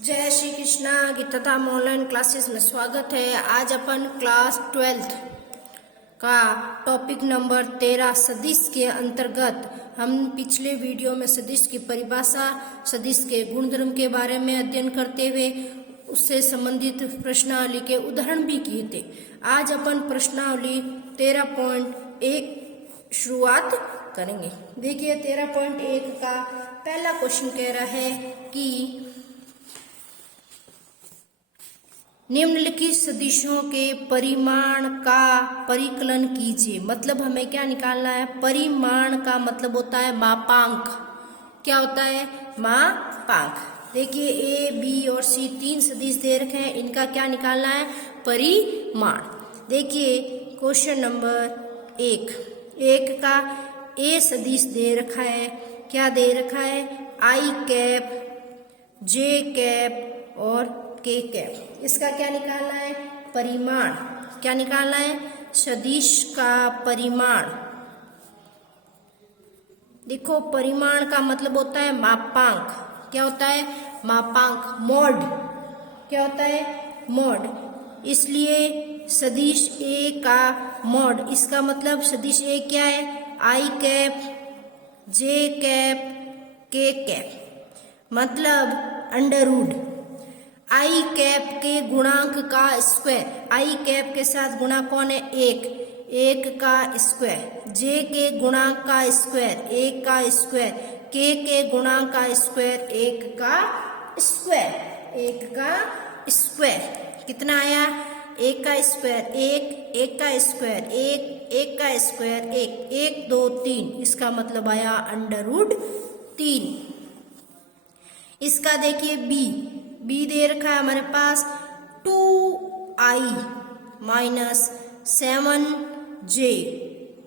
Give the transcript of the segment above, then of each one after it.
जय Shri Krishna. Gita online classes में स्वागत है। आज अपन क्लास 12th का टॉपिक नंबर 13 सदिश के अंतर्गत हम पिछले वीडियो में सदिश की परिभाषा, सदिश के गुणधर्म के बारे में अध्ययन करते हुए उससे संबंधित प्रश्नावली के उदाहरण भी किए थे। आज अपन प्रश्नावली 13.1 शुरुआत करेंगे। देखिए 13.1 का पहला क्वेश्चन कह रहा है कि निम्नलिखित सदिशों के परिमाण का परिकलन कीजिए। मतलब हमें क्या निकालना है? परिमाण का मतलब होता है मापांक। क्या होता है? मापांक। देखिए ए, बी और सी तीन सदिश दे रखे हैं, इनका क्या निकालना है? परिमाण। देखिए क्वेश्चन नंबर 1 का ए सदिश दे रखा है। क्या दे रखा है? आई कैप, जे कैप और के कैप। इसका क्या निकालना है? परिमाण। क्या निकालना है? सदिश का परिमाण। देखो परिमाण का मतलब होता है मापांक। क्या होता है? मापांक। मोड। क्या होता है? मोड। इसलिए सदिश ए का मोड, इसका मतलब सदिश ए क्या है? आई कैप, जे कैप, के कैप। मतलब अंडर रूट आई कैप के गुणांक का स्क्वायर। आई कैप के साथ गुणा कौन है? एक का स्क्वायर। जे के गुणांक का स्क्वायर, एक का स्क्वायर। के गुणांक का स्क्वायर, एक का स्क्वायर। एक का स्क्वायर कितना आया? एक का स्क्वायर एक का स्क्वायर एक का स्क्वायर एक 2 3। इसका मतलब आया अंडर रूट 3। इसका देखिए बी दे रखा है हमारे पास 2i minus 7j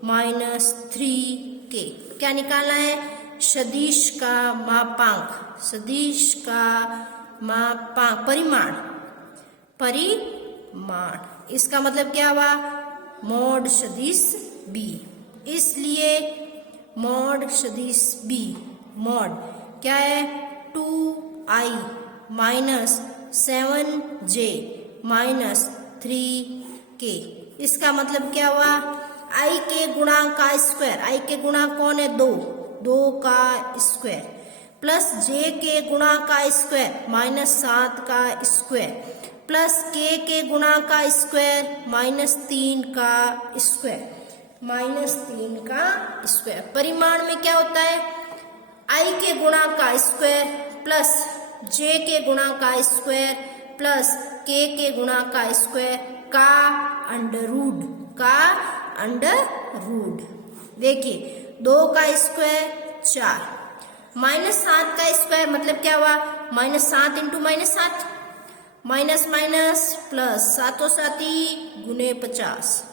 minus 3k। क्या निकालना है? सदिश का मापांक। सदिश का मापांक परिमाण। इसका मतलब क्या हुआ? मोड सदिश बी। इसलिए मोड सदिश बी मोड क्या है? 2i minus 7j minus 3k। इसका मतलब क्या हुआ? आई के गुणांक का स्क्वायर। आई के गुणांक कौन है? 2 का स्क्वायर प्लस जे के गुणांक का स्क्वायर माइनस 7 का स्क्वायर प्लस के गुणांक का स्क्वायर माइनस 3 का स्क्वायर परिमाण में क्या होता है? आई के गुणांक का स्क्वायर प्लस जे के गुणांक का स्क्वायर प्लस के गुणांक का स्क्वायर का अंडर रूट। देखिए 2 का स्क्वायर 4 माइनस 7 का स्क्वायर मतलब क्या हुआ? Minus 7 into minus 7 minus minus plus 7 साती गुने 50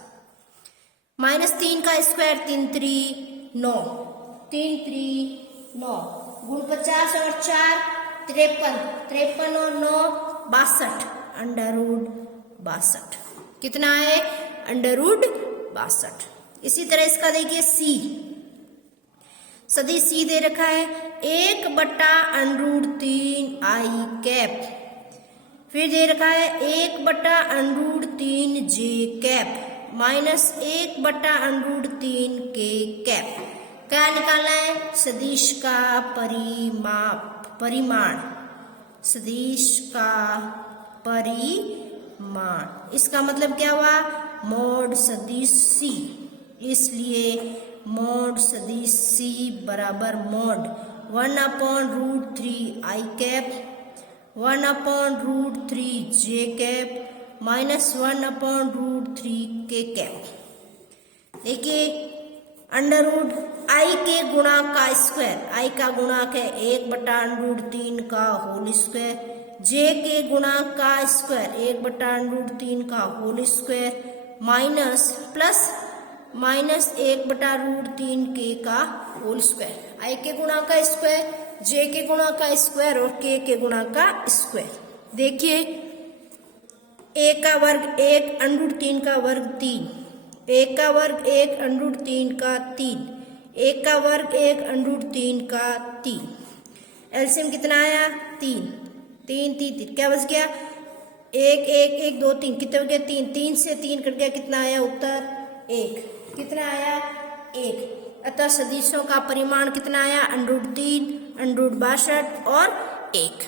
माइनस 3 का स्क्वायर 3 3 9 3 3 9 गुण 50 और 4 53 और 9 62 अंडर रूट 62। कितना है? Under root 62। इसी तरह इसका देखिए सी सदिश सी दे रखा है 1/√3 आई कैप। फिर दे रखा है 1/√3 जे कैप माइनस 1/√3 के कैप। क्या निकालना है? सदिश का परिमाण। सदिश का परिमाण। इसका मतलब क्या हुआ? मोड सदिश सी। इसलिए मोड सदिश सी बराबर मोड 1/√3 आई कैप 1/√3 जे कैप माइनस 1/√3 के कैप। देखिए अंडर रूट आई के गुणांक का स्क्वायर। आई का गुणांक है 1/√3 का होल स्क्वायर। जे के गुणांक का स्क्वायर 1/√3 का whole square minus plus minus 1/√3 के का होल स्क्वायर। आई के गुणांक का स्क्वायर, जे के गुणांक का स्क्वायर और के गुणांक का स्क्वायर। देखिए ए का वर्ग 1/√3 का वर्ग 3, 1 का वर्ग 1/√3 का 3, 1 का वर्ग 1/√3 का 3। एलसीएम कितना आया? 3 3 3 3 क्या बच गया 1 1 1 2 3 कितने हो गए 3 3 से 3 कट गया कितना आया उत्तर 1 कितना आया 1। अतः सदिशों का परिमाण कितना आया √3 √62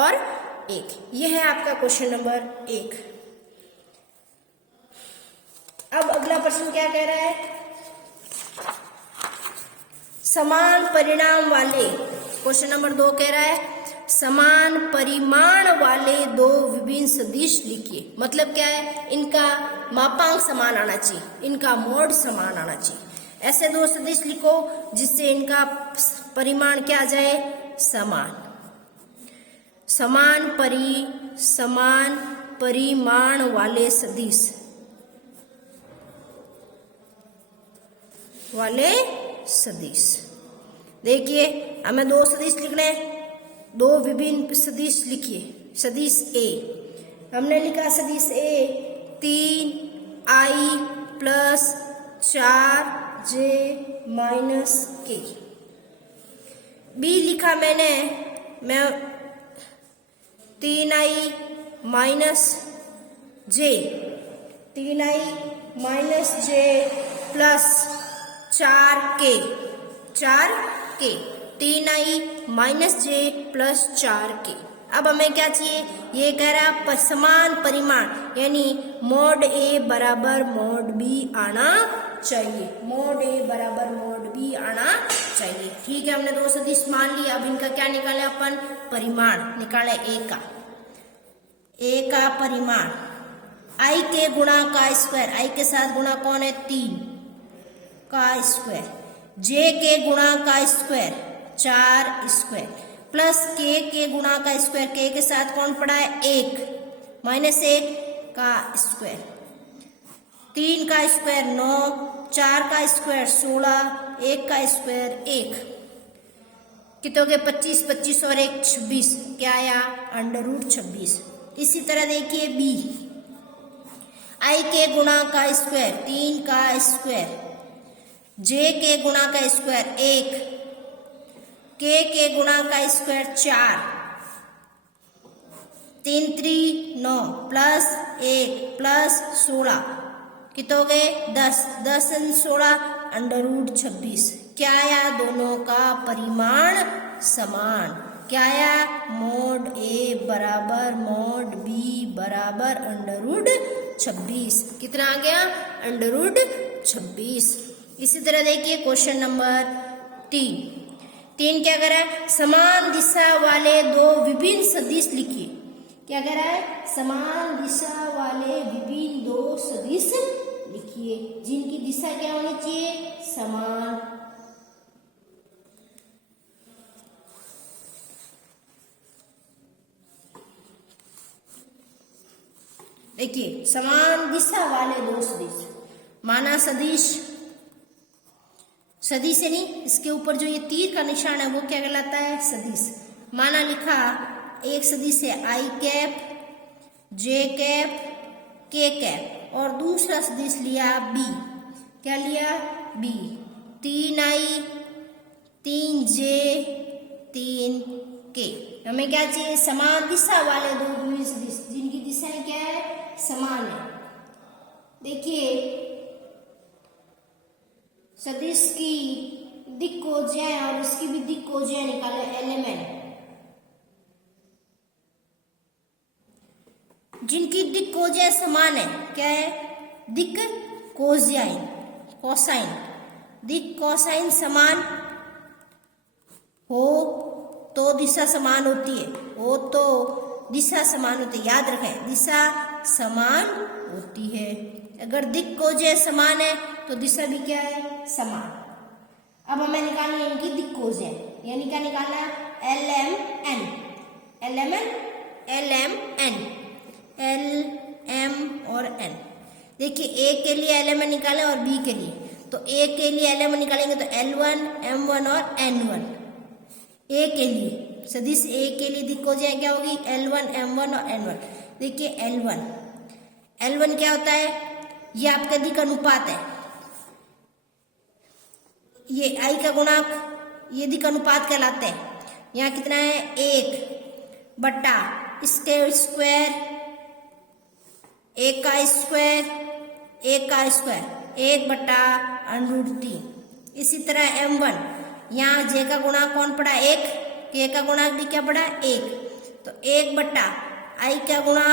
और 1 यह है आपका क्वेश्चन नंबर 1। अब अगला प्रश्न क्या कह रहा है समान परिणाम वाले क्वेश्चन नंबर 2 कह रहा है समान परिमाण वाले दो विभिन्न सदिश लिखिए। मतलब क्या है इनका मापांक समान आना चाहिए इनका मोड समान आना चाहिए। ऐसे दो सदिश लिखो जिससे इनका परिमाण क्या आ जाए समान परिमाण वाले सदिश देखिए हमें दो सदिश लिखने हैं दो विभिन्न सदिश लिखिए। सदिश ए हमने लिखा सदिश ए 3i + 4j - k। बी लिखा मैं 3i - j plus 4k 3i - j plus 4k। अब हमें क्या चाहिए ये कह रहा है समान परिमाण यानी मोड ए बराबर मोड बी आना चाहिए ठीक है हमने दो सदिश मान लिया। अब इनका क्या निकाला अपन परिमाण निकाला ए का परिमाण i के गुणा का स्क्वायर i के साथ गुणा कौन है 3 का स्क्वायर j के गुणा का स्क्वायर 4 स्क्वायर प्लस k के गुणा का स्क्वायर k के साथ कौन पड़ा है 1 -1 का स्क्वायर 3 का स्क्वायर 9 4 का स्क्वायर 16 1 का स्क्वायर 1 कितने हो गए 25 25 और 1 26 क्या आया √26। इसी तरह देखिए b i के गुणा का स्क्वायर 3 का स्क्वायर j के गुणा का स्क्वायर 1 k के गुणा का स्क्वायर 4 3 3 9 प्लस 1 प्लस 16 कितने हो गए 10 10 16 √26 क्या आया दोनों का परिमाण समान क्या आया मोड ए बराबर मोड बी बराबर √26 कितना आ गया √26। इसी तरह देखिए क्वेश्चन नंबर 3 क्या कह रहा है समान दिशा वाले दो विभिन्न सदिश लिखिए। क्या कह रहा है समान दिशा वाले विभिन्न दो सदिश लिखिए जिनकी दिशा क्या होनी चाहिए समान। देखिए समान दिशा वाले दो सदिश माना सदिश यानी इसके ऊपर जो ये तीर का निशान है वो क्या कहलाता है सदिश। माना लिखा एक सदिश है i cap j cap k cap और दूसरा सदिश लिया b क्या लिया b 3i 3j 3k। हमें क्या चाहिए समान दिशा वाले दो विभिन्न सदिश जिनकी दिशाएं क्या है समान है। देखिए सदिश की दिक् कोज्याएं और इसकी भी दिक् कोज्याएं निकाले एलिमेंट जिनकी दिक् कोज्याएं समान है क्या है दिक् कोज्याएं कोसाइन दिक् कोसाइन समान हो तो दिशा समान होती है हो तो दिशा समान होती है। याद रखें दिशा समान होती है। अगर दिक् कोज्याएं समान है तो दिशा भी क्या है समान। अब हमें निकालनी है इनकी दिक् कोज्याएं यानी क्या निकालना है LM और N। देखिए ए के लिए LM निकालें और बी के लिए तो ए के लिए LM निकालेंगे तो L1 M1 और N1। ए के लिए सदिश ए के लिए दिक् कोज्याएं क्या होगी L1 M1 और N1। देखिए L1 क्या होता है ये आपका दिक् अनुपात है ये i का गुणांक ये दिक् अनुपात कहलाते हैं। यहाँ कितना है 1 बटा इसके स्क्वायर, एक का स्क्वायर, एक का स्क्वायर, 1 बटा √3। इसी तरह m1, यहाँ j का गुणा कौन पड़ा 1, k का गुणा भी क्या पड़ा 1, तो 1 बटा i का गुणा,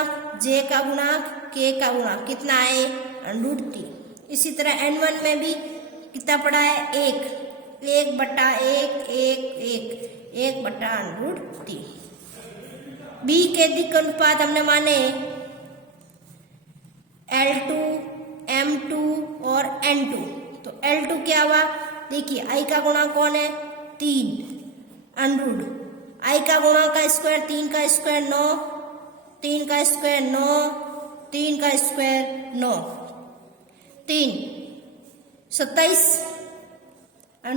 j का गुणा, k का गुणा कितना है √3। इसी तरह n1 में भी कितना पड़ा है 1 बटा 1 बटा √3। b के दिक् अनुपात हमने माने L2, M2 और N2। तो L2 क्या हुआ, देखिए i का गुणा कौन है 3, √ i का गुणा का स्क्वायर 3 का स्क्वायर 9, 3 का स्क्वायर 9, 3 का स्क्वायर 9, 3 27, √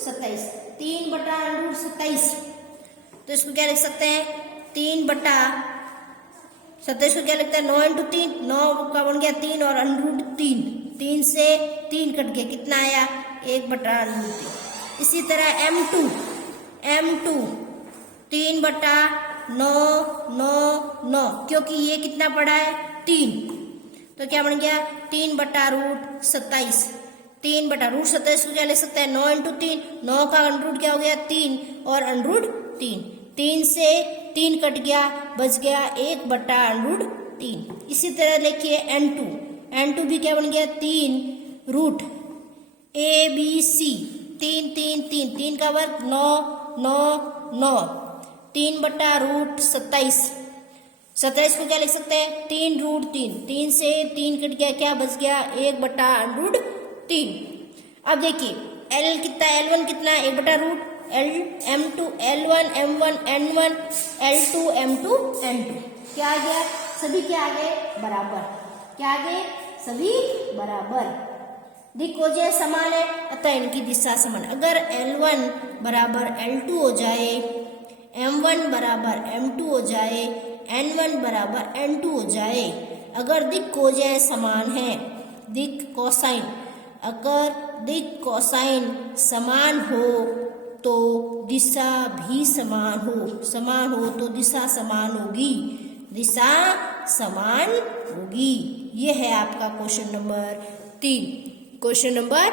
27, 3 बटा √ 27। तो इसको क्या लिख सकते हैं 3 बटा 27 को क्या लिखते हैं 9 × 3, 9 का बन गया 3 और √3, 3 से 3 कट गया कितना आया 1 बटा √3। इसी तरह M2 3 बटा 9 9 9, क्योंकि ये कितना पड़ा है 3, तो क्या बन गया 3 बटा √27, 3 बटा √27 को क्या ले सकते हैं 9 × 3, 9 का √ क्या हो गया 3 और √3, 3 से 3 कट गया, बच गया 1 बटा √3। इसी तरह देखिए N2 भी क्या बन गया 3 रूट ABC, 3 3 3, 3 का वर्ग 9 9 9, 3 बटा √27, 27 को क्या लिख सकते हैं 3 √3, 3 से 3 कट गया, क्या बच गया 1 बटा √3। अब देखिए L कितना L1 कितना है 1 बटा √ M2 L1 M1 N1 L2 M2 N2, क्या आ गया सभी क्या आ गए बराबर, क्या आ गए सभी बराबर, दिक्कोजय समान है अतः इनकी दिशा समान। अगर L1 बराबर L2 हो जाए, M1 बराबर M2 हो जाए, N1 बराबर N2 हो जाए, अगर दिक्कोजय समान है, दिक् कोसाइन, अगर दिक् कोसाइन समान हो तो दिशा भी समान हो तो दिशा समान होगी, दिशा समान होगी। यह है आपका क्वेश्चन नंबर 3। क्वेश्चन नंबर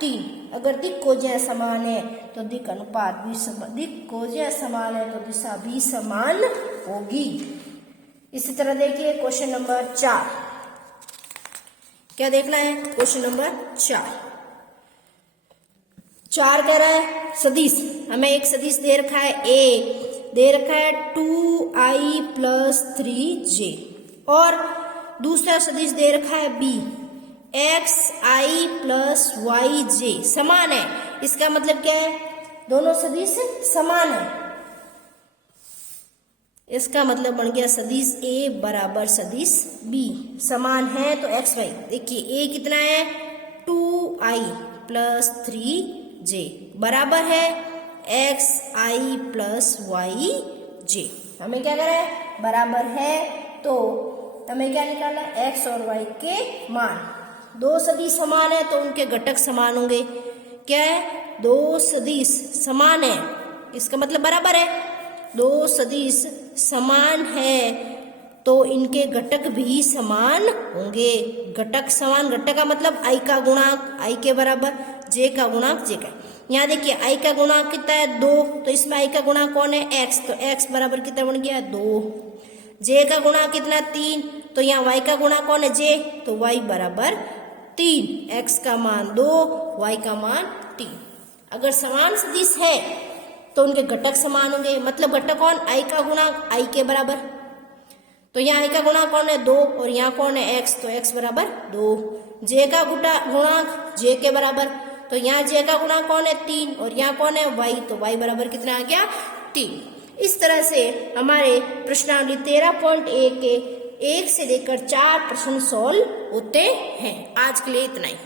3, अगर दिक्कोजय समान है तो दिक् अनुपात भी समान, दिक्कोजय समान है तो दिशा भी समान होगी। इसी तरह देखिए क्वेश्चन नंबर 4, क्या देखना है क्वेश्चन नंबर 4 कह रहा है सदिश, हमें एक सदिश दे रखा है A, दे रखा है 2i + 3j, और दूसरा सदिश दे रखा है B, xi + yj समान है। इसका मतलब क्या है दोनों सदिश समान है, इसका मतलब बन गया सदिश A बराबर सदिश B, समान है तो xy, देखिए A कितना है 2i + 3j बराबर है xi + yj। हमें क्या करा है बराबर है, तो हमें क्या निकाला x और y के मान, दो सदिश समान है तो उनके घटक समान होंगे। क्या है दो सदिश समान है, इसका मतलब बराबर है, दो सदिश समान है तो इनके घटक भी समान होंगे। घटक समान, घटक का मतलब i का गुणांक i के बराबर, j का गुणांक j का। यहाँ देखिए i का गुणांक कितना है 2, तो इसमें i का गुणांक कौन है x, तो x बराबर कितना बन गया 2। j का गुणांक कितना 3, तो यहाँ y का गुणांक कौन है j, तो y बराबर 3, x का मान 2, y का मान 3। अगर समान सदिश है तो उनके घटक समान होंगे, मतलब घटक कौन i का गुणांक i के बराबर, तो यहाँ i का गुणांक कौन है 2 और यहाँ कौन है x, तो x बराबर 2। j का गुणांक j के बराबर, तो यहाँ j का गुणांक कौन है 3 और यहाँ कौन है y, तो y बराबर कितना आ गया 3। इस तरह से हमारे प्रश्नावली 13.1 के 1 से लेकर 4 प्रश्न सॉल्व होते हैं। आज के लिए इतना ही।